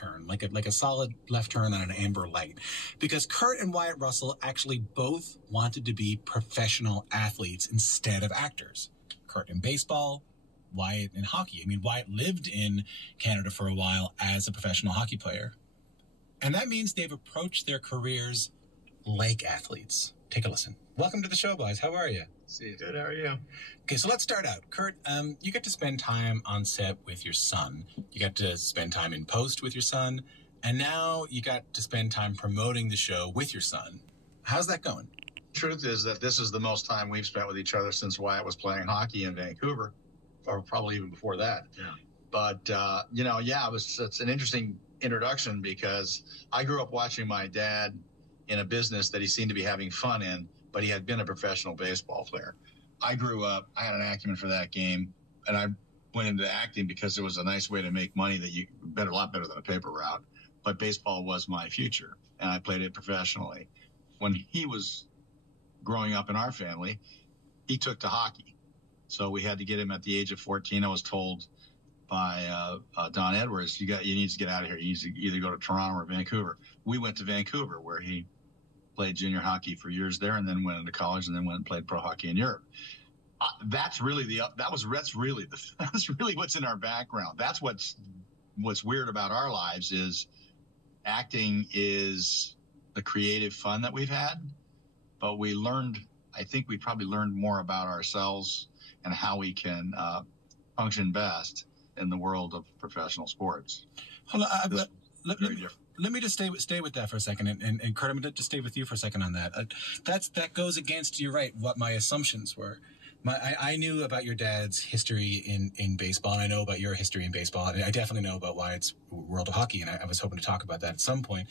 turn, like a solid left turn on an amber light, because Kurt and Wyatt Russell actually both wanted to be professional athletes instead of actors. Kurt in baseball, Wyatt in hockey. I mean, Wyatt lived in Canada for a while as a professional hockey player. And that means they've approached their careers like athletes. Take a listen. Welcome to the show, boys. How are you? See you. Good. How are you? Okay, so let's start out. Kurt, you get to spend time on set with your son. You got to spend time in post with your son. And now you got to spend time promoting the show with your son. How's that going? Truth is that this is the most time we've spent with each other since Wyatt was playing hockey in Vancouver, or probably even before that. Yeah. But, it's an interesting introduction because I grew up watching my dad in a business that he seemed to be having fun in, but he had been a professional baseball player. I grew up, I had an acumen for that game, and I went into acting because it was a nice way to make money that a lot better than a paper route. But baseball was my future, and I played it professionally. When he was growing up in our family, he took to hockey. So we had to get him at the age of 14. I was told by Don Edwards, you need to get out of here. You need to either go to Toronto or Vancouver. We went to Vancouver, where he played junior hockey for years there, and then went into college, and then went and played pro hockey in Europe. That's really what's in our background. That's what's weird about our lives is acting is the creative fun that we've had, but I think we probably learned more about ourselves and how we can function best in the world of professional sports. Hold on, let me just stay with that for a second, and Kurt, I'm going to just stay with you for a second on that. That goes against, you're right, what my assumptions were. I knew about your dad's history in baseball, and I know about your history in baseball, and I definitely know about Wyatt's world of hockey, and I was hoping to talk about that at some point.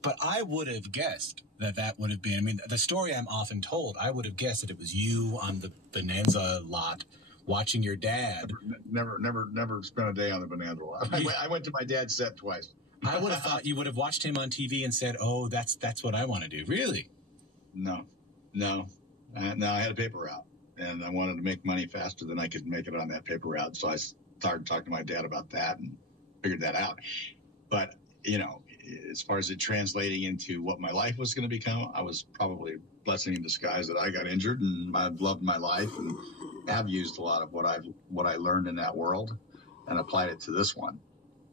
But I would have guessed that would have been, I mean, the story I'm often told, I would have guessed that it was you on the Bonanza lot watching your dad. Never spent a day on the Bonanza lot. I went to my dad's set twice. I would have thought you would have watched him on TV and said, "Oh, that's what I want to do." Really? No. I had a paper route, and I wanted to make money faster than I could make it on that paper route. So I started talking to my dad about that and figured that out. But, as far as it translating into what my life was going to become, I was probably a blessing in disguise that I got injured, and I've loved my life and have used a lot of what I learned in that world and applied it to this one.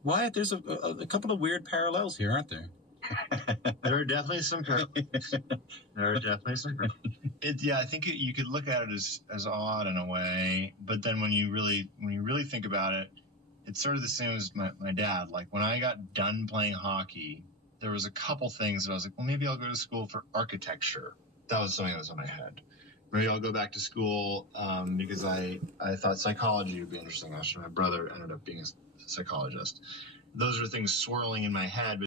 Wyatt, there's a couple of weird parallels here, aren't there? There are definitely some parallels. I think you could look at it as odd in a way, but then when you really think about it, it's sort of the same as my dad. Like when I got done playing hockey, there was a couple things that I was like, well, maybe I'll go to school for architecture. That was something that was in my head. Maybe I'll go back to school because I thought psychology would be interesting. Actually, my brother ended up being a psychologist. Those are things swirling in my head.